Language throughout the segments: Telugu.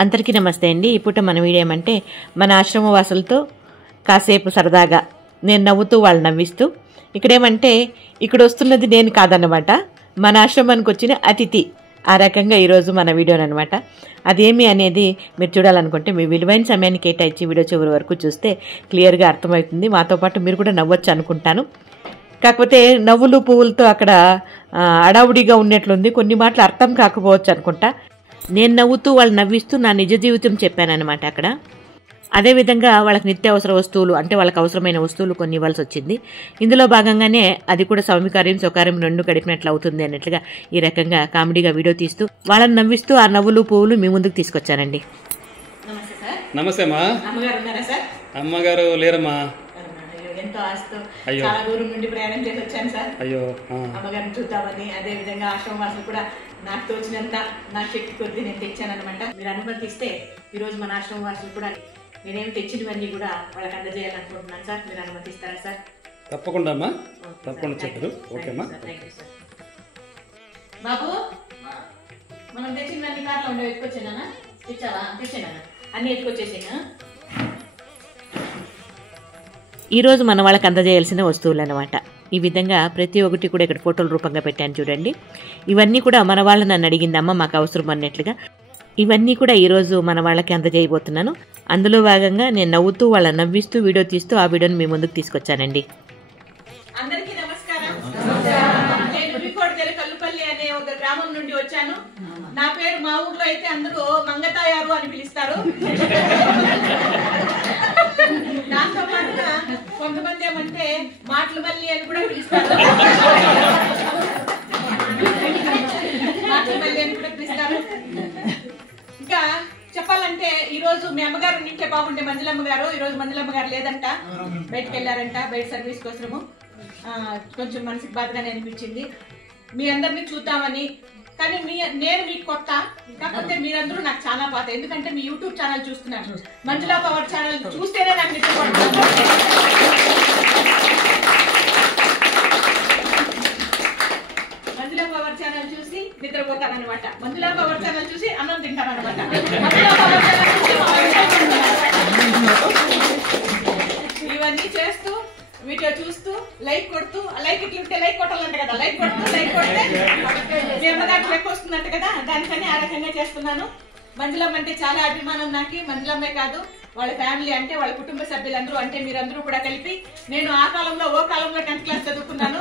అందరికీ నమస్తే అండి. ఇప్పుడు మన వీడియో ఏమంటే మన ఆశ్రమవాసులతో కాసేపు సరదాగా నేను నవ్వుతూ వాళ్ళు నవ్విస్తూ ఇక్కడేమంటే ఇక్కడ వస్తున్నది నేను కాదన్నమాట, మన ఆశ్రమానికి వచ్చిన అతిథి. ఆ రకంగా ఈరోజు మన వీడియోనమాట. అదేమి అనేది మీరు చూడాలనుకుంటే మీ విలువైన సమయాన్ని కేటాయించి వీడియో చివరి వరకు చూస్తే క్లియర్గా అర్థమవుతుంది. మాతో పాటు మీరు కూడా నవ్వచ్చు అనుకుంటాను. కాకపోతే నవ్వులు పువ్వులతో అక్కడ అడావుడిగా ఉన్నట్లుంది, కొన్ని మాటలు అర్థం కాకపోవచ్చు అనుకుంటా. నేను నవ్వుతూ వాళ్ళు నవ్విస్తూ నా నిజ జీవితం చెప్పానన్నమాట అక్కడ. అదేవిధంగా వాళ్ళకి నిత్యావసర వస్తువులు అంటే వాళ్ళకి అవసరమైన వస్తువులు కొన్ని ఇవ్వాల్సి వచ్చింది. ఇందులో భాగంగానే అది కూడా సౌమికార్యం సౌకార్యం రెండు గడిపినట్లు అవుతుంది అన్నట్లుగా ఈ రకంగా కామెడీగా వీడియో తీస్తూ వాళ్ళని నవ్విస్తూ ఆ నవ్వులు పువ్వులు మీ ముందుకు తీసుకొచ్చానండి. నమస్తే అమ్మా. అమ్మగారు ఉన్నారా సార్? అమ్మగారు లేరమ్మా. ఎంతో ఆశతో చాలా దూరం నుండి ప్రయాణం చేసి వచ్చాను సార్. అయ్యో, అమ్మగారిని చూద్దామని. అదే విధంగా ఆశ్రమం వాసులు కూడా నాకు తోచినంత నా శక్తి కొద్ది నేను తెచ్చాను అనమాట. మీరు అనుమతిస్తే ఈరోజు మన ఆశ్రమం వాసులు కూడా నేనేమి తెచ్చినవన్నీ కూడా వాళ్ళకి అందజేయాలనుకుంటున్నాను సార్. మీరు అనుమతిస్తారా సార్? తప్పకుండా అమ్మా, తప్పకుండా చెప్పారు. ఓకేమ్మా. బాబు, మనం తెచ్చినవన్నీ కార్లో ఉండే ఎత్తుకొచ్చానా? తెచ్చావా? తెచ్చానా? అన్ని ఎత్తుకొచ్చేసాను. ఈరోజు మన వాళ్ళకి అందజేయాల్సిన వస్తువులు అన్నమాట. ఈ విధంగా ప్రతి ఒక్కటి కూడా ఇక్కడ ఫోటోల రూపంగా పెట్టాను చూడండి. ఇవన్నీ కూడా మన వాళ్ళు నన్ను అడిగింది, అమ్మ మాకు అవసరం అన్నట్లుగా. ఇవన్నీ కూడా ఈరోజు మన వాళ్ళకి అందజేయబోతున్నాను. అందులో భాగంగా నేను నవ్వుతూ వాళ్ళ నవ్విస్తూ వీడియో తీస్తూ ఆ వీడియోని మీ ముందుకు తీసుకొచ్చానండి. అందరికీ నమస్కారం. నేను వికోటదెల కల్లుపల్లి అనే ఒక గ్రామం నుండి వచ్చాను. నా పేరు మా ఊర్లో అయితే అందరూ మంగతాయారు అని పిలుస్తారు. దాంతో పాటుగా కొంతమంది ఏమంటే మాటల మల్లి అని కూడా పిలుస్తారు. మాటల మల్లి అని కూడా పిలుస్తారు. ఇంకా చెప్పాలంటే ఈ రోజు మీ అమ్మగారు నింటే బాగుంటే మంజులమ్మ గారు, ఈ రోజు మంజులమ్మ గారు లేదంట, బయటకు వెళ్ళారంట, బయట సర్వీస్ కోసము. కొంచెం మనసుకి బాధగానే అనిపించింది. మీ అందరినీ చూద్దామని. కానీ నేను మీకు కొత్త, కాకపోతే మీరందరూ నాకు చాలా పాత. ఎందుకంటే మీ యూట్యూబ్ ఛానల్ చూస్తున్నాను, మంజులా పవర్ ఛానల్ చూస్తేనే నాకు నిద్రపడుతుంది. మంజులా పవర్ ఛానల్ చూసి నిద్రపోతాను అనమాట. మంజులా పవర్ ఛానల్ చూసి అన్నం తింటాను అనమాట. ఇవన్నీ చేస్తూ వీడియో చూస్తూ లైక్ కొడుతూ, లైక్ ఇట్లుంటే లైక్ కొట్టాలంట కదా, లైక్ కొడితే మీ అమ్మగారికి లెక్క వస్తుందంట కదా, దానికని ఆ రకంగా చేస్తున్నాను. మంజులమ్మ అంటే చాలా అభిమానం నాకు. మంజులమ్మే కాదు, వాళ్ళ ఫ్యామిలీ అంటే వాళ్ళ కుటుంబ సభ్యులందరూ అంటే మీరందరూ కూడా కలిపి. నేను ఆ కాలంలో ఓ కాలంలో 10th క్లాస్ చదువుకున్నాను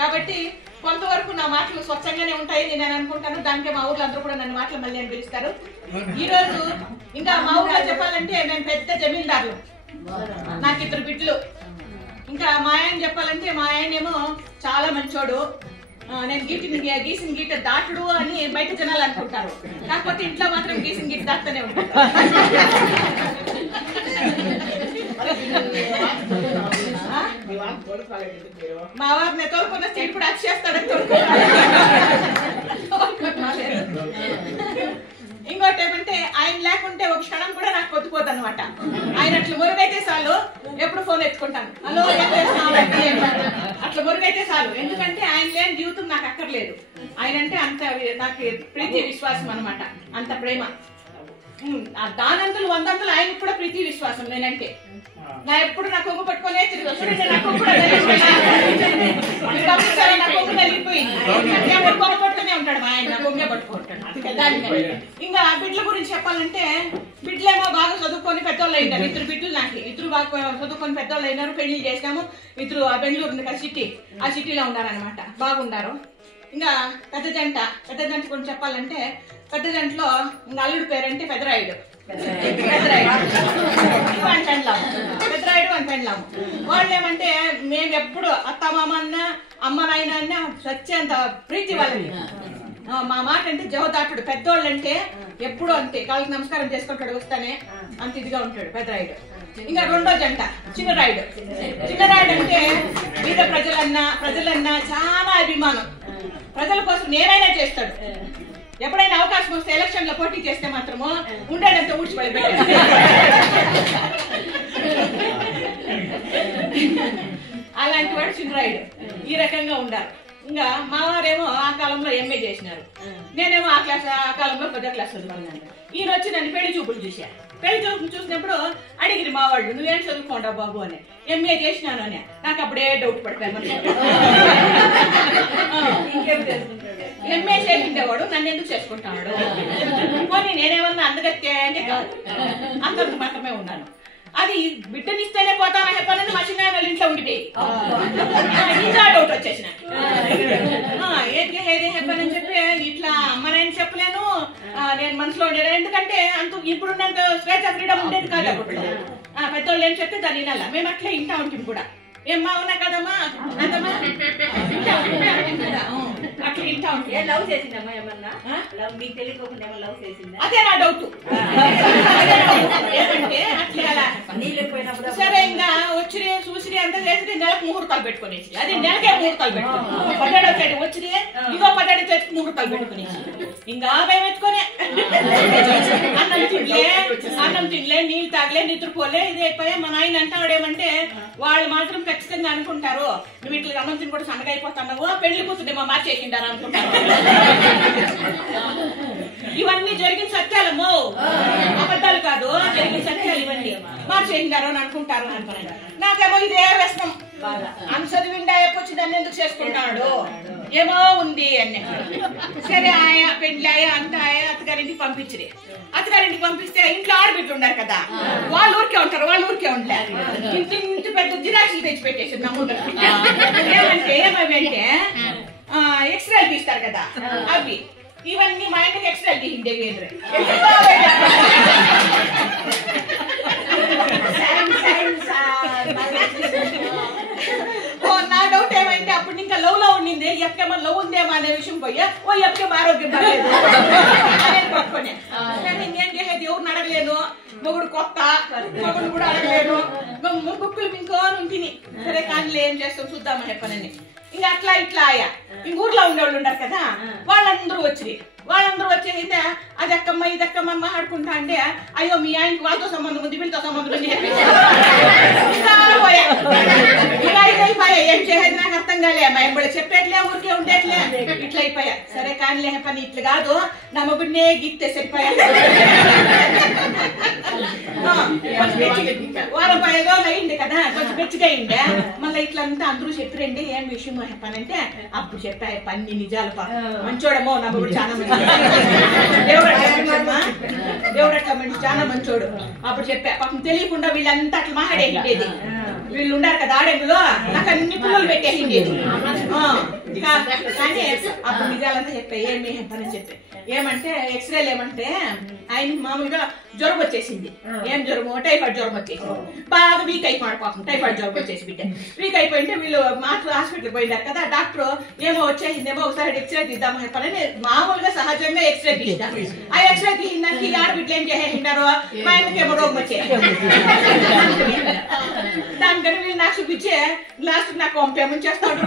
కాబట్టి కొంతవరకు నా మాటలు స్వచ్ఛంగానే ఉంటాయి నేను అనుకుంటాను. దానికే మా ఊర్లో అందరూ కూడా నన్ను మాటలు మళ్ళీ అని పిలుస్తారు. ఈ రోజు ఇంకా మా ఊర్లో చెప్పాలంటే మేము పెద్ద జమీందారులు, నాకు 2 బిడ్డలు. ఇంకా మా ఆయన చెప్పాలంటే మా ఆయనేమో చాలా మంచోడు. నేను గీసిన గీట దాటుడు అని బయట జనాలు అనుకుంటారు, కాకపోతే ఇంట్లో మాత్రం గీసిన గీట దాటుతూనే ఉంటారు. మా వారిని తోలుకున్న ఇప్పుడు అది చేస్తాడని ఇంకోటి ఏమంటే ఆయన లేకుంటే ఒక క్షణం కూడా నాకు పొద్దుపోదు అనమాట. ఆయన అట్లా మురుగైతే చాలు, ఎప్పుడు ఫోన్ ఎత్తుకుంటాను, హలో అట్లా మురుగైతే చాలు. ఎందుకంటే ఆయన లేని జీవితం నాకు అక్కర్లేదు. ఆయన అంటే అంత నాకు ప్రీతి విశ్వాసం అనమాట, అంత ప్రేమ. దానంతలు 100 ఆయనకు కూడా ప్రీతి విశ్వాసం నేనంటే. నా ఎప్పుడు నా కొంగు పట్టుకునే తిరుగుతాడు, నా కొంగు వెళ్ళిపోయింది. కొంగు పట్టుకునే ఉంటాడు మా ఆయన, నా కొంగే పట్టుకుంటాడు. ఇంకా బిడ్డల గురించి చెప్పాలంటే బిడ్డలేమో బాగా చదువుకొని పెద్దోళ్ళు అయినారు. 2 బిడ్డలు నాకు, 2 బాగా చదువుకొని పెద్దోళ్ళు అయినారు. పెళ్లి చేసినాము. 2 బెంగళూరు ఉంది కదా సిటీ, ఆ సిటీలో ఉన్నారనమాట, బాగున్నారు. ఇంకా పెద్ద జంట గురించి చెప్పాలంటే పెద్ద జంటలో ఇంకా అల్లుడు పేరంటే పెద్దరాయుడు అని పెండ్లాము. వాళ్ళు ఏమంటే మేము ఎప్పుడు అత్త మామ అన్న అమ్మ నాయన అన్న సత్యంత ప్రీతి వాళ్ళని. మా మాట అంటే జవదాటుడు. పెద్దోళ్ళు అంటే ఎప్పుడు అంతే, కాళ్ళకి నమస్కారం చేసుకుంటాడు, వస్తానే అంత ఇదిగా ఉంటాడు పెద్దరాయుడు. ఇంకా రెండో జంట చిన్నరాయుడు అంటే బీద ప్రజలన్నా చాలా అభిమానం. ప్రజల కోసం నేనైనా చేస్తాడు. ఎప్పుడైనా అవకాశం వస్తే ఎలక్షన్ లో పోటీ చేస్తే మాత్రము ఉండేదంతా ఊడ్చిపడి అలాంటి వాడు చిన్నరాయుడు. ఈ రకంగా ఉండాలి. ఇంకా మా వారేమో ఆ కాలంలో ఎంఏ చేసినారు, నేనేమో ఆ కాలంలో 10వ క్లాస్ చదువుకున్నాను. ఈయన వచ్చి నన్ను పెళ్లి చూపులు చూశారు. పెళ్లి చూపులు చూసినప్పుడు అడిగిరి మా వాళ్ళు, నువ్వేం చదువుకోండావు బాబు అని. ఎంఏ చేసినాను అని. నాకు అప్పుడే డౌట్ పడిపోయాను. ఎంఏ చేసిండేవాడు నన్ను ఎందుకు చేసుకుంటాడు? పోనీ నేనేమన్నా అందగత్తే అంటే కాదు, అంతంత మాత్రమే ఉన్నాను. అది బిడ్డనిస్తేనే పోతానా చెప్పాలని మా చిన్న వాళ్ళ ఇంట్లో ఉండిపోయి ఇంకా డౌట్ వచ్చేసిన. ఏం చేసేది చెప్పానని చెప్పి ఇట్లా అమ్మనేం చెప్పలేను, నేను మనసులో ఉండేది. ఎందుకంటే అంత ఇప్పుడున్నంత స్వేచ్ఛ ఫ్రీడమ్ ఉండేది కాదు అప్పట్లో. పెద్దోళ్ళు ఏం చెప్తే దాన్ని వినాలా. మేము అట్లా ఇంటా ఉంటుంది కూడా. ఏమ్మా ఉన్నా కదమ్మా అంతమ్మా అట్లా ఇంటా ఉంటుంది. లవ్ చేసిందమ్మా ఏమన్నా? మీకు తెలియకోకుండా ఏమన్నా లవ్ చేసిందా? అదే నా డౌట్. ఏమంటే అట్లా సరే ఇంకా వచ్చి చూసి అంతా చేసి నెలకు ముహూర్తాలు పెట్టుకునేసి, అది నెలకే ముహూర్తాలు పెట్టుకుని 17వ తేదీ వచ్చి ఇదో 17వ తేదీకి ముహూర్తాలు పెట్టుకునేసి ఇంకా మేము ఎత్తుకొని అన్నం తినలే నీళ్ళు తాగలే నిద్రపోలే. ఇది అయిపోయా. మా నాయన అంటాడేమంటే వాళ్ళు మాత్రం ఖచ్చితంగా అనుకుంటారు నువ్వు ఇట్లా అన్నం తిని కూడా సన్నగా అయిపోతున్నావు, పెళ్లి కూతురు మా మార్చేసిండారు అనుకుంటారు. ఇవన్నీ జరిగిన సత్యాలమ్మో, అబద్ధాలు కాదు, జరిగిన సత్యాలు ఇవన్నీ. మార్చేసిండారు అని అనుకుంటారు అనుకున్నాను. నాకేమో ఇదే వ్యసనం. అంత చదివిండా ఎప్పొచ్చి దాన్ని ఎందుకు చేసుకుంటాడు ఏమో ఉంది అని. సరే ఆయా పెళ్లి ఆయా అంత ఆయా అత్తగారింటికి పంపించరు. అత్తగారింటికి పంపిస్తే ఇంట్లో ఆడబిడ్డలు ఉన్నారు కదా, వాళ్ళు ఊరికే ఉంటారు. వాళ్ళు ఊరికే ఉంటారు. ఇంటి పెద్ద జిరాక్సులు తెచ్చి పెట్టేసి నమ్ముంటారు. ఏమంటే ఎక్స్రేలు తీస్తారు కదా అవి, ఇవన్నీ మా ఇంటికి ఎక్స్రేలు తీసిండే. నా డౌట్ ఏమైంది అప్పుడు ఇంకా లవ్ లో ఉండింది, ఎప్పకేమో లవ్ ఉందేమో అనే విషయం పోయా ఎప్పకేం ఆరోగ్యం బాగాలేదు పట్టుకునే. ఇంకేం చేసేది ఎవరిని అడగలేను, మొగుడు కొత్త మొగుడు కూడా అడగలేను, బుక్కులు ఇంకో తిని సరే కానీ ఏం చేస్తాం చూద్దామని చెప్పనని. ఇంకా అట్లా ఇట్లా ఆయా ఇంక ఊర్లో ఉండేవాళ్ళు ఉన్నారు కదా, వాళ్ళందరూ వచ్చేసిందే అది అక్కమ్మ ఇది అక్కమ్మ మాట్లాడుకుంటా అంటే అయ్యో మీ ఆయనకి వాళ్ళతో సంబంధం ఉంది వీళ్ళతో సంబంధం ఉంది ఇలా అయిపోయా. ఏం చేసేది నాకు అర్థం కాలే. మా ఎంబడి చెప్పేట్లే ఊరికే ఉండేట్లే ఇట్లా అయిపోయా. సరే కానీ పని ఇట్లా కాదు నా మొగుడినే గీస్తే సరిపోయా. వారం 10 రోజులు అయింది కదా, కొంచెం గట్టిగా అయిందే. మళ్ళీ ఇట్లంతా అందరూ చెప్పిరండి ఏం విషయం చెప్పానంటే అప్పుడు చెప్పా పన్ని నిజాలు మంచోడమో నా మొగుడు చాలా మంచి దేవుడు అట్లా మంచి చాలా మంచోడు. అప్పుడు చెప్పా పాపం తెలియకుండా వీళ్ళంతా అట్లా మాట్లాడేది. వీళ్ళు ఉన్నారు కదా ఆడేలో నాకు అన్ని పుల్లలు పెట్టేసిండేది. కానీ అప్పుడు నిజాలంతా చెప్పా ఏమి పని చెప్పి. ఏమంటే ఎక్స్రేలు ఏమంటే ఆయన మామూలుగా జ్వరం వచ్చేసింది. ఏం జ్వరము? టైఫాయిడ్ జ్వరం వచ్చేసింది. బాగా వీక్ అయిపోయాడు పాపం. టైఫాయిడ్ జ్వరం వచ్చేసి బిడ్డ వీక్ అయిపోయింటే వీళ్ళు హాస్పిటల్ పోయినారు కదా, డాక్టర్ ఏమో వచ్చేసిందేమో ఒకసారి ఎక్స్రే తీద్దామని చెప్పాలని మామూలుగా సహజంగా ఎక్స్రే తీసినారు. ఆ ఎక్స్రే తీసిందానికి ఆడబిడ్డలు ఏం చేసేసిండారు, మా ఆయనకేమో రోగం వచ్చేది. దానికని వీళ్ళు నాకు చూపించే లాస్ట్ నాకు పంపేమని చేస్తాడు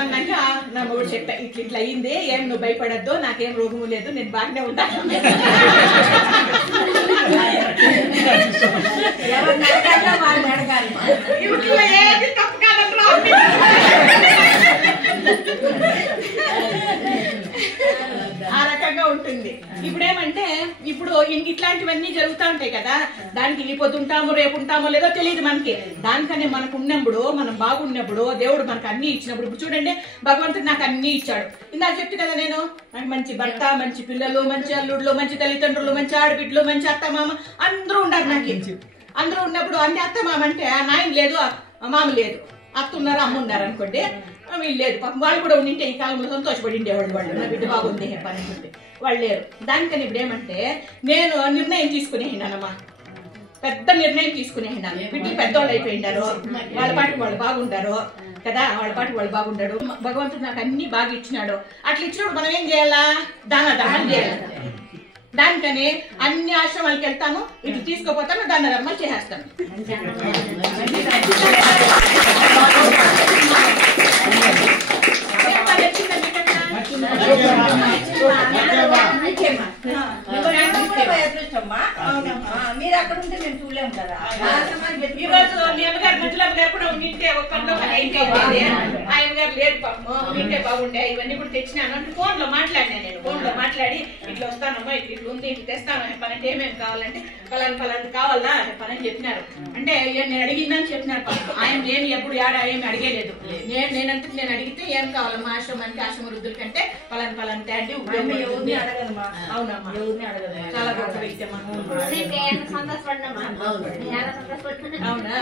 అన్నాక నా మొగుడు చెప్పా ఇట్లా ఇట్లా అయింది, ఏం నువ్వు భయపడద్దు, నాకేం రోగము లేదు, నేను బాగానే ఉంటాను. ఏది తప్పు కాదంటారు. ఆ రకంగా ఉంటుంది. ఇప్పుడేమంటే ఇప్పుడు ఇట్లాంటివన్నీ జరుగుతూ ఉంటాయి కదా, దానికి వెళ్ళిపోతుంటామో రేపు ఉంటామో లేదో తెలియదు మనకి. దానికనే మనకు ఉన్నప్పుడు మనం బాగున్నప్పుడు దేవుడు మనకు అన్ని ఇచ్చినప్పుడు, ఇప్పుడు చూడండి భగవంతుడు నాకు అన్ని ఇచ్చాడు. ఇందాక చెప్తే కదా నేను నాకు మంచి భర్త, మంచి పిల్లలు, మంచి అల్లుళ్ళు, మంచి తల్లిదండ్రులు, మంచి ఆడబిడ్డలు, మంచి అత్త మామ అందరూ ఉన్నారు నాకు. అందరూ ఉన్నప్పుడు అన్ని అత్త మామ అంటే నాయన లేదు మామ లేదు, అత్త ఉన్నారు అమ్మ ఉన్నారు అనుకోండి, వీళ్ళు లేదు పాపం. వాళ్ళు కూడా ఉండింటే ఈ కాలంలో సంతోషపడి ఉండేవాళ్ళు. వాళ్ళు నా బిడ్డ బాగుంది పని అనుకుంటే వాళ్ళు లేరు. దానికని ఇప్పుడు ఏమంటే నేను నిర్ణయం తీసుకునేసినానమ్మా, పెద్ద నిర్ణయం తీసుకునేసినాను. బిడ్డలు పెద్దవాళ్ళు అయిపోయింటారు, వాళ్ళ పాటికి వాళ్ళు బాగుంటారు కదా, వాళ్ళ పాటికి వాళ్ళు బాగుంటాడు. భగవంతుడు నాకు అన్ని బాగా ఇచ్చినాడు. అట్లా ఇచ్చినప్పుడు మనం ఏం చేయాలా? దానం చేయాలి. దానికని అన్ని ఆశ్రమాలకు వెళ్తాను, ఇటు తీసుకోపోతాను, దాన ధర్మాలు చేసేస్తాను. మీరు అక్కడ ఉంటే మేము చూడలేము కదా. ఈ రోజు మీ అమ్మగారు మంజులమ్మ గారు కూడా ఉండింటే ఒక పనిలో పని అయిపోయింది. ఆయన గారు లేడు పాపం, ఉంటే బాగుండే. ఇవన్నీ కూడా తెచ్చినాను అంటే ఫోన్ లో మాట్లాడినా, నేను ఫోన్ లో మాట్లాడి ఇట్లా వస్తానమ్మా, ఇట్లా ఉంది, ఇట్లా తెస్తాను పని అంటే ఏమేమి కావాలంటే పలాని కావాలా పని అని చెప్పినారు. అంటే నేను అడిగిందని చెప్పినారు. ఆయన నేను ఎప్పుడు ఏమి అడిగేలేదు. నేనంటే నేను అడిగితే ఏం కావాలమ్మా ఆశ్రమానికి, ఆశ్రమ వృద్ధుల కంటే పలాని తేండి అడగదమ్మా. అవునమ్మా, ఎవరిని అడగదు. చాలా గొప్ప వ్యక్తి అమ్మా. అవునా?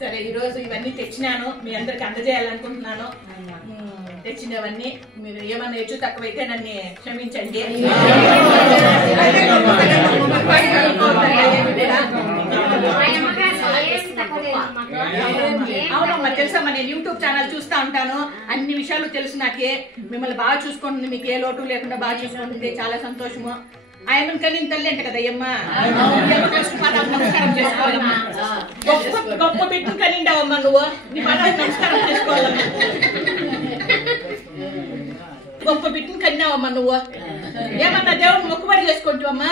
సరే, ఈ రోజు ఇవన్నీ తెచ్చినాను, మీ అందరికి అందజేయాలనుకుంటున్నాను. తెచ్చినవన్నీ మీరు ఏమన్నా హెచ్చు తక్కువైతే నన్ను క్షమించండి. అవునమ్మా, తెలుసమ్మా, నేను యూట్యూబ్ ఛానల్ చూస్తా ఉంటాను, అన్ని విషయాలు తెలుసు నాకే. మిమ్మల్ని బాగా చూసుకుంటుంది, మీకు ఏ లోటు లేకుండా బాగా చూసుకుంటుంది, చాలా సంతోషము. ఆయనను కానీ తల్లి అంట కదా అయ్యమ్మా, నమస్కారం చేసుకోవాలమ్మా. గొప్ప బిడ్డను కనిండావమ్మా నువ్వు, నీ పాదాలకు నమస్కారం చేసుకోవాలమ్మా. గొప్ప బిడ్డను కన్నావమ్మా నువ్వు. ఏమన్నా దేవుడిని మొక్కుబడి చేసుకుంటావమ్మా?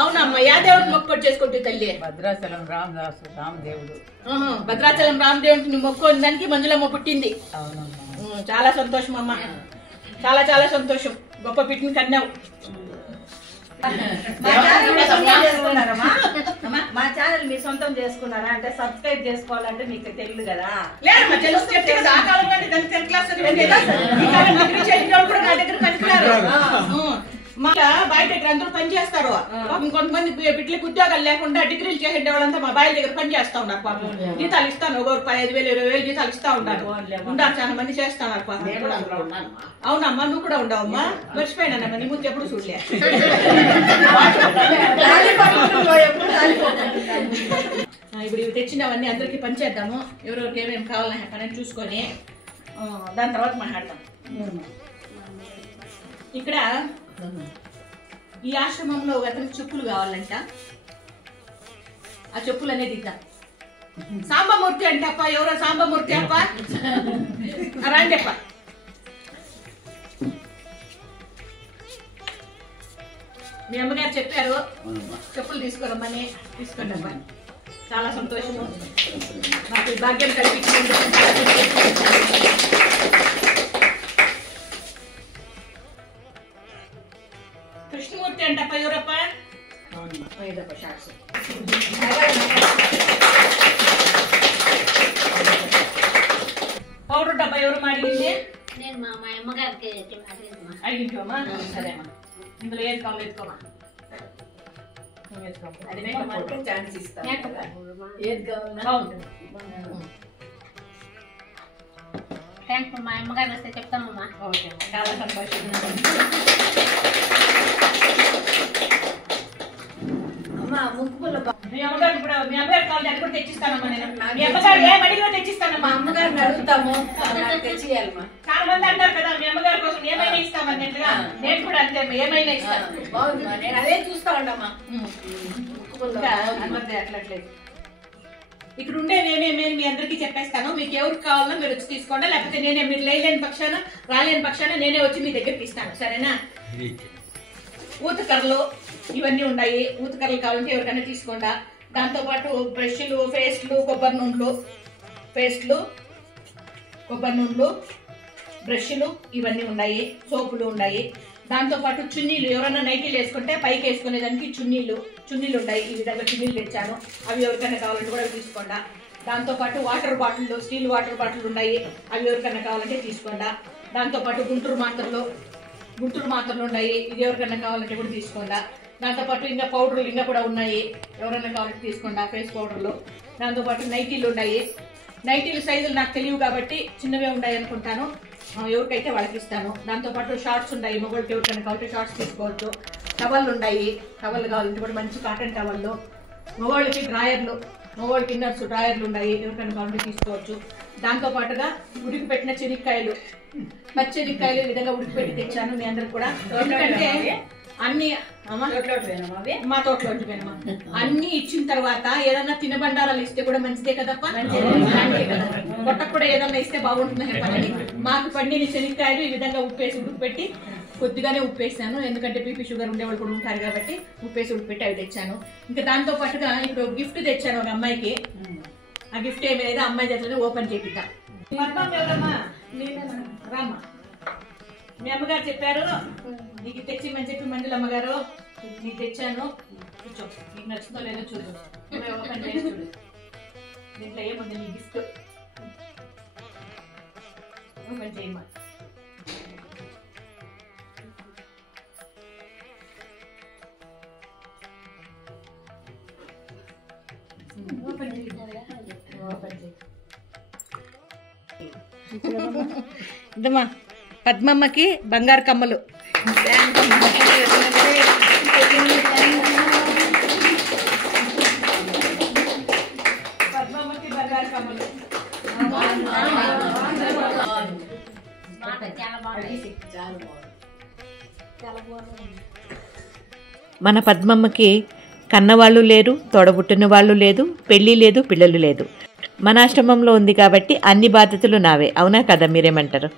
అవునమ్మా, యా దేవుడిని మొక్కుబడి చేసుకుంటావు తల్లి? భద్రాచలం రామదేవుడు. భద్రాచలం రామదేవుడికి నువ్వు మొక్కుకున్న దానికి మంజులమ్మ పుట్టింది. చాలా సంతోషం అమ్మా, చాలా చాలా సంతోషం. గొప్ప బిడ్డను కన్నావు. మా ఛానల్ మీ సొంతం చేసుకున్నారా అంటే సబ్స్క్రైబ్ చేసుకోవాలంటే మీకు తెలియదు కదా. లేదమ్మా, తెలుసు చెప్తే కదా. ఆ కాలంలో దానికి 10th క్లాస్ కూడా నా దగ్గర పనికిరారు. మళ్ళా బయట దగ్గర అందరూ పని చేస్తారు. ఇంకొంతమంది బిడ్డలకు ఉద్యోగాలు లేకుండా డిగ్రీలు చేసే వాళ్ళంతా మా బాయ్ దగ్గర పని చేస్తా ఉన్నారు. పాపం జీతాలు ఇస్తాను, ఒకరు 5,000 20,000 జీతాలు ఇస్తా ఉన్నారు. ఉండాలి, చాలా మంది చేస్తున్నారు పాపం. అవునమ్మా, నువ్వు కూడా ఉండవమ్మా? మర్చిపోయినానమ్మా, నీ ముందు ఎప్పుడు చూడలే. ఇప్పుడు ఇవి తెచ్చినవన్నీ అందరికి పనిచేద్దాము. ఎవరెవరికి ఏమేమి కావాలని పని చూసుకొని దాని తర్వాత మాట్లాడతాం. ఇక్కడ ఈ ఆశ్రమంలో అతనికి చెప్పులు కావాలంట. ఆ చెప్పులు అనేది ఇద్దాం. సాంబమూర్తి అంటే అప్ప, ఎవరో సాంబమూర్తి అప్ప రండి అప్ప. మీ అమ్మగారు చెప్పారు చెప్పులు తీసుకురమ్మని. తీసుకోండి అబ్బా, చాలా సంతోషము. నాకు ఈ భాగ్యం కల్పించింది. కృష్ణమూర్తి అంటప్ప, ఎవరప్ప? పౌడర్ డబ్బా ఎవరు అడిగింది? అడిగించోమా? సరేమ్మా, ఇందులో ఏది కావాలి వేసుకోమా. ఛాన్స్ ఇస్తాను. థ్యాంక్స్ మా అమ్మగారు వస్తే చెప్తామమ్మా. ఓకే, చాలా సంతోషం. మీ అమ్మగారు ఇప్పుడు మీ అమ్మగారు కావాలి అది కూడా తెచ్చిస్తానమ్మా. నేను మీ అమ్మగారు ఏం అడిగినా తెచ్చిస్తానమ్మా. అమ్మగారిని అడుగుతాము, తెచ్చియాలమ్మా. చాలా మంది అంటారు కదా మీ అమ్మగారి కోసం ఏమైనా ఇస్తామన్నట్టుగా. నేను కూడా అంతే, ఏమైనా ఇస్తాను. బాగుంది, నేను అదే చూస్తా ఉండమ్మా. అట్లట్లేదు. ఇక్కడ ఉండేవి ఏమేమి మీ అందరికీ చెప్పేస్తాను. మీకు ఎవరికి కావాలో మీరు వచ్చి తీసుకోండి, లేకపోతే నేనే, మీరు లేని పక్షాన రాలేని పక్షాన నేనే వచ్చి మీ దగ్గరికి ఇస్తాను. సరేనా? ఊతకర్రలు ఇవన్నీ ఉన్నాయి. ఊతకర్రలు కావాలంటే ఎవరికైనా తీసుకోండి. దాంతోపాటు బ్రష్లు, పేస్ట్లు, కొబ్బరి నూనెలు, బ్రష్లు ఇవన్నీ ఉన్నాయి. సోపులు ఉన్నాయి. దాంతోపాటు చున్నీలు, ఎవరైనా నైటీలు వేసుకుంటే పైకి వేసుకునేదానికి చున్నీలు ఉన్నాయి. ఈ విధంగా చున్నీలు తెచ్చాను, అవి ఎవరికైనా కావాలంటే కూడా తీసుకోండి. దాంతోపాటు water bottle, steel water bottle ఉన్నాయి, అవి ఎవరికైనా కావాలంటే తీసుకోండి. దాంతోపాటు గుంటూరు మాత్రలు ఉన్నాయి, ఇది ఎవరికైనా కావాలంటే కూడా తీసుకోండి. దాంతోపాటు ఇంకా పౌడర్లు ఇంకా కూడా ఉన్నాయి, ఎవరైనా కావాలంటే తీసుకోండి. ఫేస్ పౌడర్లు. దాంతోపాటు నైటీలు ఉన్నాయి. నైటీలు సైజులు నాకు తెలియవు కాబట్టి చిన్నవే ఉన్నాయి అనుకుంటాను, ఎవరికైతే వాళ్ళకి ఇస్తాను. దాంతోపాటు షార్ట్స్ ఉన్నాయి, మొగోళ్ళకి ఎవరికైనా కావాలంటే షార్ట్స్ తీసుకోవచ్చు. టవల్లు ఉన్నాయి, టవల్ కావాలంటే కూడా మంచి కాటన్ టవల్లు. మొగోళ్ళకి డ్రాయర్లు, మొగోళ్ళకి ఇన్నర్స్ డ్రాయర్లు ఉన్నాయి, ఎవరికైనా కావాలంటే తీసుకోవచ్చు. దాంతోపాటుగా ఉడికిపెట్టిన చెనిక్కాయలు, పచ్చెనిక్కాయలు ఈ విధంగా ఉడికిపెట్టి తెచ్చాను మీ అందరికి కూడా. ఎందుకంటే అన్ని మా తోటలో పోయినమ్మా. అన్ని ఇచ్చిన తర్వాత ఏదన్నా తినబండారాలు ఇస్తే కూడా మంచిదే కదప్ప. పొట్టకు కూడా ఏదన్నా ఇస్తే బాగుంటుందని పని. మాకు పండిన శనక్కాయలు ఈ విధంగా ఉప్పేసి ఉడికిపెట్టి, కొద్దిగానే ఉప్పేసాను ఎందుకంటే బీపీ షుగర్ ఉండేవాళ్ళు కూడా ఉంటారు కాబట్టి ఉప్పేసి ఉడికిపెట్టి అవి తెచ్చాను. ఇంకా దాంతో పాటుగా ఇప్పుడు గిఫ్ట్ తెచ్చాను ఒక అమ్మాయికి. ఆ గిఫ్ట్ ఏమి లేదా అమ్మాయి చేతనే ఓపెన్ చేపిద్దాం. రామ్మా, మీ అమ్మగారు చెప్పారు నీకు తెచ్చిమని చెప్పి మంజుల అమ్మగారు నీకు తెచ్చాను. కూర్చో, నీకు నచ్చుతో లేదో చూడు. ఓపెన్ చేసి చూడు దీంట్లో ఏముంది నీ గిఫ్ట్. ఓపెన్ చేయమ్మా. ఇదమ్మా పద్మమ్మకి బంగారు కమ్మలు. పద్మమ్మకి బంగారు కమ్మలు. మన పద్మమ్మకి కన్నవాళ్ళు లేరు, తోడబుట్టిన వాళ్ళు లేదు, పెళ్లి లేదు, పిల్లలు లేదు. మన ఆశ్రమంలో ఉంది కాబట్టి అన్ని బాధ్యతలు నావే. అవునా కదా, మీరేమంటారు?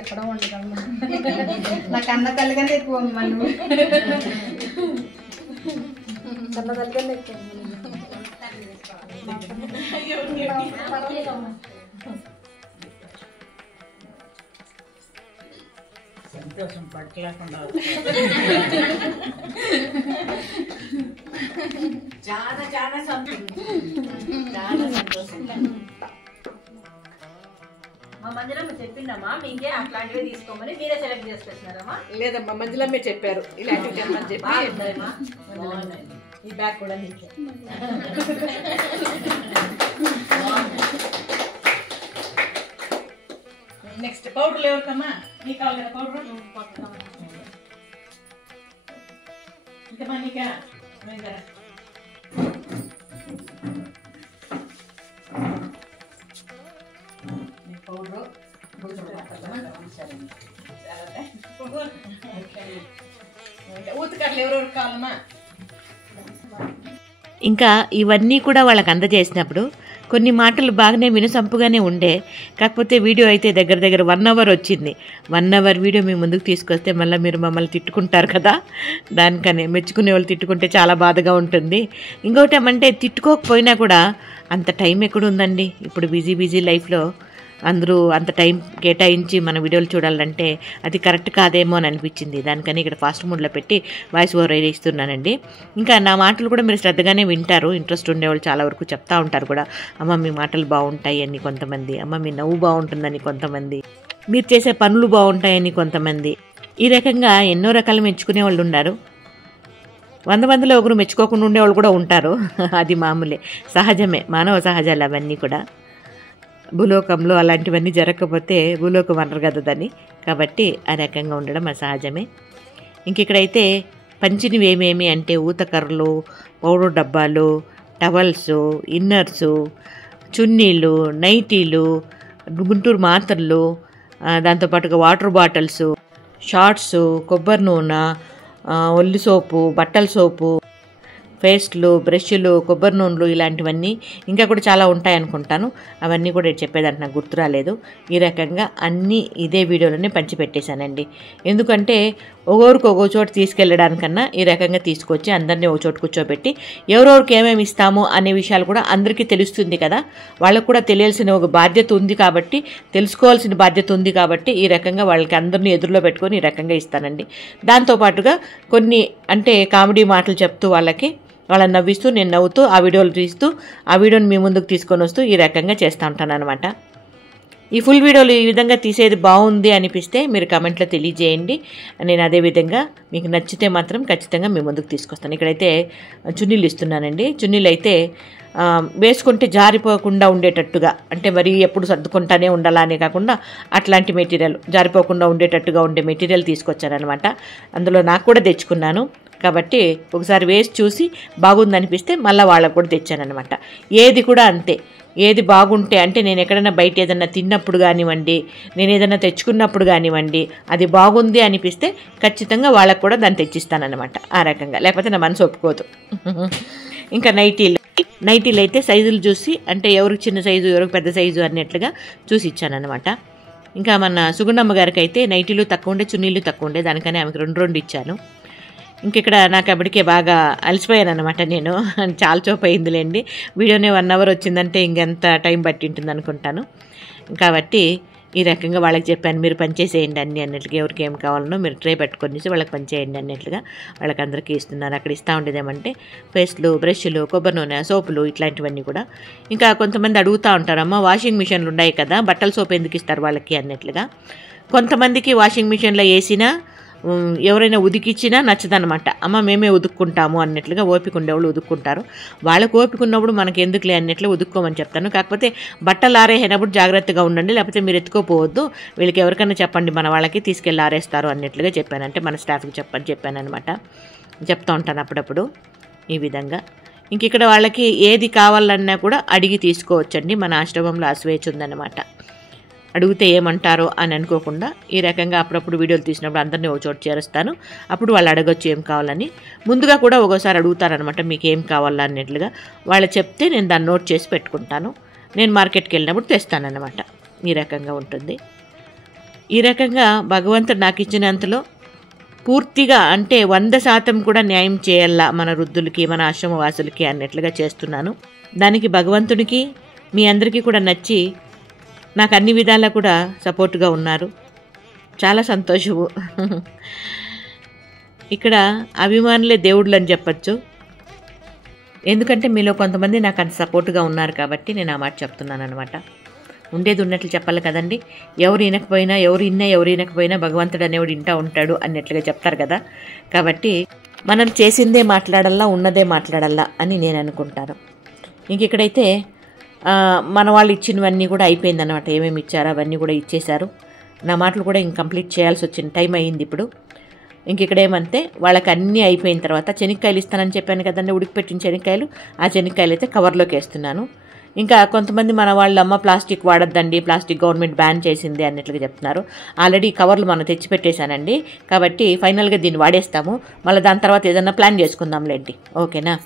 ఎక్కడ ఉండగలమా నాకు అన్న తల్లిగానే ఎక్కువ మనం కన్న తల్లిగానే ఎక్కువ. సంతోషం పట్టలేకుండా చాలా చాలా సంతోషం. మా మంజులమ్మ చెప్పిందమ్మా మీకే అట్లాంటివి తీసుకోమని, మీరే సెలెక్ట్ చేసుకొచ్చినారమ్మా? లేదమ్మా మంజులమ్మే చెప్పారు ఇలాంటివి తెమ్మని చెప్పి. ఈ బ్యాగ్ కూడా నీకే. నెక్స్ట్ పౌడర్లు ఎవరికమ్మా? నీకు కావాలి కదా పౌడర్? ఇంకమ్మా నీకా? పౌడర్ ఊతకర్లు ఎవరెవరికి కావాలమ్మా? ఇంకా ఇవన్నీ కూడా వాళ్ళకి అందజేసినప్పుడు కొన్ని మాటలు బాగానే వినసంపుగానే ఉండే. కాకపోతే వీడియో అయితే దగ్గర దగ్గర 1 అవర్ వచ్చింది. 1 అవర్ వీడియో మీ ముందుకు తీసుకొస్తే మళ్ళీ మీరు మమ్మల్ని తిట్టుకుంటారు కదా. దానికనే మెచ్చుకునే వాళ్ళు తిట్టుకుంటే చాలా బాధగా ఉంటుంది. ఇంకొకటి ఏమంటే తిట్టుకోకపోయినా కూడా అంత టైం ఎక్కడుందండి. ఇప్పుడు బిజీ లైఫ్లో అందరూ అంత టైం కేటాయించి మన వీడియోలు చూడాలంటే అది కరెక్ట్ కాదేమో అని అనిపించింది. దానికని ఇక్కడ ఫాస్ట్ మోడ్లో పెట్టి వాయిస్ ఓవర్ ఇస్తున్నానండి. ఇంకా నా మాటలు కూడా మీరు శ్రద్ధగానే వింటారు. ఇంట్రెస్ట్ ఉండేవాళ్ళు చాలా వరకు చెప్తా ఉంటారు కూడా, అమ్మ మీ మాటలు బాగుంటాయి అని కొంతమంది, అమ్మ మీ నవ్వు బాగుంటుందని కొంతమంది, మీరు చేసే పనులు బాగుంటాయని కొంతమంది. ఈ రకంగా ఎన్నో రకాలు మెచ్చుకునే వాళ్ళు ఉన్నారు. 100 మందిలో ఒకరు మెచ్చుకోకుండా ఉండేవాళ్ళు కూడా ఉంటారు. అది మామూలే, సహజమే, మానవ సహజాలు అవన్నీ కూడా. భూలోకంలో అలాంటివన్నీ జరగకపోతే భూలోకం అనరు కదా దాన్ని. కాబట్టి ఆ రకంగా ఉండడం సహజమే. ఇంకిక్కడైతే పంచినవి ఏమేమి అంటే ఊతకర్రలు, పౌడర్ డబ్బాలు, టవల్స్, ఇన్నర్సు, చున్నీలు, నైటీలు, గుంటూరు మాత్రలు, దాంతోపాటుగా వాటర్ బాటిల్స్, షార్ట్స్, కొబ్బరి నూనె, ఒళ్ళు సోపు, బట్టల సోపు, పేస్ట్లు, బ్రష్లు, కొబ్బరి నూనెలు, ఇలాంటివన్నీ ఇంకా కూడా చాలా ఉంటాయి అనుకుంటాను. అవన్నీ కూడా చెప్పేదానికి నాకు గుర్తు రాలేదు. ఈ రకంగా అన్నీ ఇదే వీడియోలోనే పంచిపెట్టేశానండి. ఎందుకంటే ఒక్కొరికి ఒక్కో చోటు తీసుకెళ్ళడానికన్నా ఈ రకంగా తీసుకొచ్చి అందరినీ ఒక చోటు కూర్చోబెట్టి ఎవరెవరికి ఏమేమి ఇస్తామో అనే విషయాలు కూడా అందరికీ తెలుస్తుంది కదా. వాళ్ళకు కూడా తెలియాల్సిన ఒక బాధ్యత ఉంది కాబట్టి, తెలుసుకోవాల్సిన బాధ్యత ఉంది కాబట్టి ఈ రకంగా వాళ్ళకి అందరినీ ఎదురులో పెట్టుకొని ఈ రకంగా ఇస్తానండి. దాంతోపాటుగా కొన్ని అంటే కామెడీ మాటలు చెప్తూ వాళ్ళని నవ్విస్తూ, నేను నవ్వుతూ ఆ వీడియోలు తీస్తూ ఆ వీడియోని మీ ముందుకు తీసుకొని వస్తూ ఈ రకంగా చేస్తూ ఉంటాను అనమాట. ఈ ఫుల్ వీడియోలు ఈ విధంగా తీసేది బాగుంది అనిపిస్తే మీరు కమెంట్లో తెలియజేయండి. నేను అదేవిధంగా మీకు నచ్చితే మాత్రం ఖచ్చితంగా మీ ముందుకు తీసుకొస్తాను. ఇక్కడైతే చున్నీలు ఇస్తున్నానండి. చున్నీలు అయితే వేసుకుంటే జారిపోకుండా ఉండేటట్టుగా, అంటే మరి ఎప్పుడు సర్దుకుంటానే ఉండాలనే కాకుండా అట్లాంటి మెటీరియల్ జారిపోకుండా ఉండేటట్టుగా ఉండే మెటీరియల్ తీసుకొచ్చాను అనమాట. అందులో నాకు కూడా తెచ్చుకున్నాను. కాబట్టి ఒకసారి వేసి చూసి బాగుందనిపిస్తే మళ్ళీ వాళ్ళకు కూడా తెచ్చానమాట. ఏది కూడా అంతే, ఏది బాగుంటే అంటే నేను ఎక్కడైనా బయట ఏదైనా తిన్నప్పుడు కానివ్వండి, నేను ఏదైనా తెచ్చుకున్నప్పుడు కానివ్వండి, అది బాగుంది అనిపిస్తే ఖచ్చితంగా వాళ్ళకు కూడా దాన్ని తెచ్చిస్తానన్నమాట. ఆ రకంగా, లేకపోతే నా మనసు ఒప్పుకోదు. ఇంకా నైటీలు అయితే సైజులు చూసి, అంటే ఎవరికి చిన్న సైజు ఎవరికి పెద్ద సైజు అన్నట్లుగా చూసి ఇచ్చానమాట. ఇంకా మన సుగుణమ్మ గారికి అయితే నైటీలు తక్కువ ఉండే, చున్నీలు తక్కువ ఉండే, దానికని ఆమెకు 2 ఇచ్చాను. ఇంకెక్కడ నాకు అప్పటికే బాగా అలసిపోయాను అనమాట. నేను చాలా చోపు అయిందిలేండి, వీడియోనే 1 అవర్ వచ్చిందంటే ఇంకెంత టైం పట్టి ఉంటుంది అనుకుంటాను. కాబట్టి ఈ రకంగా వాళ్ళకి చెప్పాను, మీరు పనిచేసేయండి అన్నీ అన్నట్లుగా, ఎవరికి ఏం కావాలనో మీరు ట్రే పెట్టుకొని వాళ్ళకి పనిచేయండి అన్నట్లుగా వాళ్ళకి అందరికీ ఇస్తున్నారు. అక్కడ ఇస్తూ ఉండేదేమంటే పేస్ట్లు, బ్రష్లు, కొబ్బరి నూనె, సోపులు ఇట్లాంటివన్నీ కూడా. ఇంకా కొంతమంది అడుగుతూ ఉంటారమ్మా, వాషింగ్ మిషన్లు ఉన్నాయి కదా, బట్టల సోపు ఎందుకు ఇస్తారు వాళ్ళకి అన్నట్లుగా. కొంతమందికి వాషింగ్ మిషన్లో వేసినా ఎవరైనా ఉదికిచ్చినా నచ్చదనమాట. అమ్మ మేమే ఉదుక్కుంటాము అన్నట్లుగా ఓపిక ఉండేవాళ్ళు ఉదుక్కుంటారు. వాళ్ళకు ఓపిక ఉన్నప్పుడు మనకి ఎందుకులే అన్నట్లు ఉదుక్కోమని చెప్తాను. కాకపోతే బట్టలు ఆరేసినప్పుడు జాగ్రత్తగా ఉండండి, లేకపోతే మీరు ఎత్తుకోపోవద్దు, వీళ్ళకి ఎవరికైనా చెప్పండి, మన వాళ్ళకి తీసుకెళ్ళి ఆరేస్తారు అన్నట్లుగా చెప్పాను. అంటే మన స్టాఫ్కి చెప్పాను అనమాట. చెప్తూ ఉంటాను అప్పుడప్పుడు ఈ విధంగా. ఇంక ఇక్కడ వాళ్ళకి ఏది కావాలన్నా కూడా అడిగి తీసుకోవచ్చండి. మన ఆశ్రమంలో ఆ స్వేచ్ఛ ఉందన్నమాట. అడిగితే ఏమంటారో అని అనుకోకుండా ఈ రకంగా అప్పుడప్పుడు వీడియోలు తీసినప్పుడు అందరినీ ఒక చోటు చేరుస్తాను. అప్పుడు వాళ్ళు అడగొచ్చు ఏం కావాలని. ముందుగా కూడా ఒక్కోసారి అడుగుతారనమాట, మీకు ఏం కావాలా అన్నట్లుగా. వాళ్ళు చెప్తే నేను దాన్ని నోట్ చేసి పెట్టుకుంటాను. నేను మార్కెట్కి వెళ్ళినప్పుడు తెస్తానన్నమాట. ఈ రకంగా ఉంటుంది. ఈ రకంగా భగవంతుడు నాకు ఇచ్చినంతలో పూర్తిగా, అంటే 100% కూడా న్యాయం చేయాలా మన వృద్ధులకి, మన ఆశ్రమవాసులకి అన్నట్లుగా చేస్తున్నాను. దానికి భగవంతునికి మీ అందరికీ కూడా నచ్చి నాకు అన్ని విధాలా కూడా సపోర్ట్గా ఉన్నారు. చాలా సంతోషము. ఇక్కడ అభిమానులే దేవుళ్ళు అని చెప్పచ్చు. ఎందుకంటే మీలో కొంతమంది నాకు అంత సపోర్ట్గా ఉన్నారు కాబట్టి నేను ఆ మాట చెప్తున్నాను అనమాట. ఉండేది ఉన్నట్లు చెప్పాలి కదండి. ఎవరు వినకపోయినా, ఎవరు వినకపోయినా భగవంతుడు అనేవాడు ఇంటా ఉంటాడు అన్నట్లుగా చెప్తారు కదా. కాబట్టి మనం చేసిందే మాట్లాడాలా, ఉన్నదే మాట్లాడాలా అని నేను అనుకుంటాను. ఇంక ఇక్కడైతే మన వాళ్ళు ఇచ్చినవన్నీ కూడా అయిపోయిందన్నమాట. ఏమేమి ఇచ్చారో అవన్నీ కూడా ఇచ్చేశారు. నా మాటలు కూడా ఇంక కంప్లీట్ చేయాల్సి వచ్చిన టైం అయ్యింది ఇప్పుడు. ఇంక ఇక్కడ ఏమంటే వాళ్ళకి అన్నీ అయిపోయిన తర్వాత శనక్కాయలు ఇస్తానని చెప్పాను కదండి, ఉడికిపెట్టిన శనక్కాయలు. ఆ శనక్కాయలు అయితే కవర్లోకి వేస్తున్నాను. ఇంకా కొంతమంది మన వాళ్ళు అమ్మ ప్లాస్టిక్ వాడద్దండి, ప్లాస్టిక్ గవర్నమెంట్ బ్యాన్ చేసింది అన్నట్లుగా చెప్తున్నారు. ఆల్రెడీ కవర్లు మనం తెచ్చిపెట్టేశానండి. కాబట్టి ఫైనల్గా దీన్ని వాడేస్తాము. మళ్ళీ దాని తర్వాత ఏదన్నా ప్లాన్ చేసుకుందాంలేండి, ఓకేనా.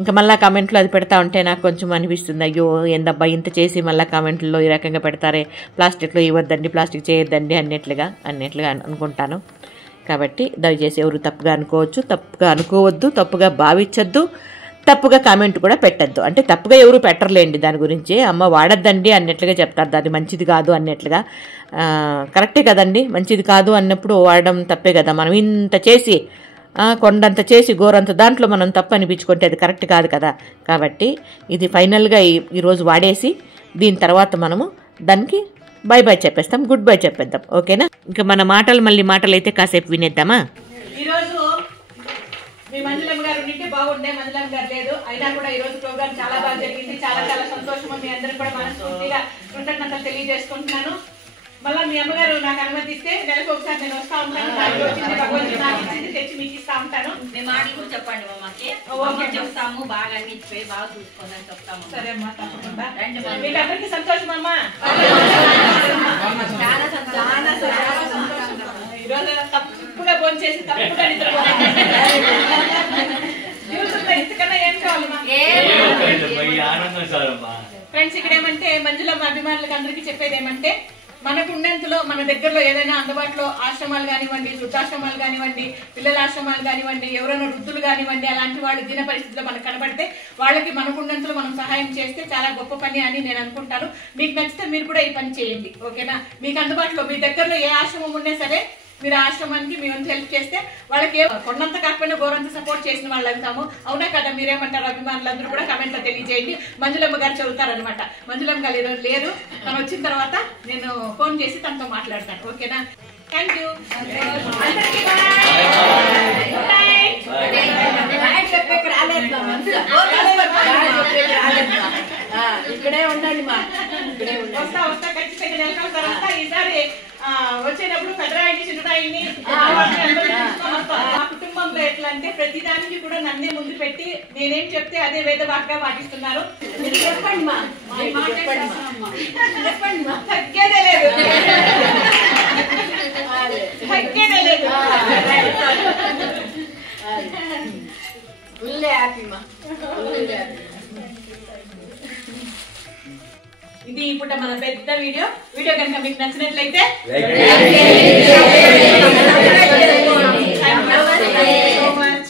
ఇంకా మళ్ళీ కామెంట్లో అది పెడతా ఉంటే నాకు కొంచెం అనిపిస్తుంది, అయ్యో ఏందబ్బా ఇంత చేసి మళ్ళీ కామెంట్లో ఈ రకంగా పెడతారే, ప్లాస్టిక్లో ఇవ్వద్దండి, ప్లాస్టిక్ చేయొద్దండి అన్నట్లుగా అనుకుంటాను. కాబట్టి దయచేసి ఎవరు తప్పుగా అనుకోవచ్చు, తప్పుగా అనుకోవద్దు, తప్పుగా భావించద్దు, తప్పుగా కామెంట్ కూడా పెట్టద్దు. అంటే తప్పుగా ఎవరు పెట్టర్లేండి దాని గురించి. అమ్మ వాడద్దండి అన్నట్లుగా చెప్తారు, దాన్ని మంచిది కాదు అన్నట్లుగా. కరెక్టే కదండి, మంచిది కాదు అన్నప్పుడు వాడడం తప్పే కదా. మనం ఇంత చేసి కొండంత చేసి గోరంత దాంట్లో మనం తప్పు అనిపించుకుంటే అది కరెక్ట్ కాదు కదా. కాబట్టి ఇది ఫైనల్గా ఈరోజు వాడేసి దీని తర్వాత మనము దానికి బై చెప్పేస్తాం, గుడ్ బై చెప్పేద్దాం, ఓకేనా. ఇంకా మన మాటలు అయితే కాసేపు వినేద్దామా. ఈరోజు మీ మంజులమ్మ గారు ఉంటే బాగుండే, మంజులమ్మ గారు లేదు. అయినా కూడా ఈరోజు ప్రోగ్రామ్ చాలా బాగా జరిగింది. చాలా చాలా సంతోషం. మీ అందరికి కూడా మనస్ఫూర్తిగా కృతజ్ఞతలు తెలియజేసుకుంటున్నాను. మళ్ళీ మీ అమ్మగారు నాకు అనుమతిస్తే నెలకు ఒకసారి నేను వస్తా ఉంటాను. తెచ్చి మీకు ఇస్తా ఉంటాను. మీ మాటలు కూడా చెప్పండి మామకి. ఓకే చెప్తాము, బాగా అన్నిచ్చిపోయి బాగా చూసుకోండి అని చెప్తాము. సరే అమ్మా, తప్పకుండా. మీకు అందరికీ సంతోషం అమ్మా. చాలా సంతోషం. ఈరోజు తప్పుగా భోజనం చేసి తప్పుగా ఇంతకన్నా ఏం కావాలమ్మా. ఫ్రెండ్స్, ఇక్కడ ఏమంటే మంజులమ్మ అభిమానులకు అందరికీ చెప్పేది ఏమంటే, మనకు ఉన్నంతలో మన దగ్గరలో ఏదైనా అందుబాటులో ఆశ్రమాలు కానివ్వండి, వృద్ధాశ్రమాలు కానివ్వండి, పిల్లల ఆశ్రమాలు కానివ్వండి, ఎవరైనా వృద్ధులు కానివ్వండి, అలాంటి వాళ్ళు దీన పరిస్థితిలో మనకు కనబడితే వాళ్ళకి మనకున్నంతలో మనం సహాయం చేస్తే చాలా గొప్ప పని అని నేను అనుకుంటాను. మీకు నచ్చితే మీరు కూడా ఈ పని చేయండి, ఓకేనా. మీకు అందుబాటులో మీ దగ్గరలో ఏ ఆశ్రమం ఉన్నా సరే మీరు ఆశ్రమానికి మీ వంతు హెల్ప్ చేస్తే వాళ్ళకి కొండంత కాకపోయినా గోరంత సపోర్ట్ చేసిన వాళ్ళు అవుతాము. అవునా కదా, మీరేమంటారు అభిమానులందరూ కూడా కమెంట్ లో తెలియజేయండి. మంజులమ్మ గారు చదువుతారనమాట. మంజులమ్మ గారు ఈరోజు లేరు, తను వచ్చిన తర్వాత నేను ఫోన్ చేసి తనతో మాట్లాడతాను, ఓకేనా. Thank you. ఇక్కడే ఉండండి మా, వస్తా ఖచ్చితంగా నెలకొల తర్వాత ఈసారి వచ్చేటప్పుడు పెద్దరాయిని చిన్నరాయిని మా కుటుంబంలో ఎట్లా ప్రతిదానికి కూడా నన్నే ముందు పెట్టి నేనేం చెప్తే అదే వేద వాక్గా పాటిస్తున్నారు. చెప్పండి మా తగ్గేదే లేదు, తగ్గేదే లేదు. ఇది ఇప్పుడు మన పెద్ద వీడియో కనుక మీకు నచ్చినట్లయితే Thank you so much.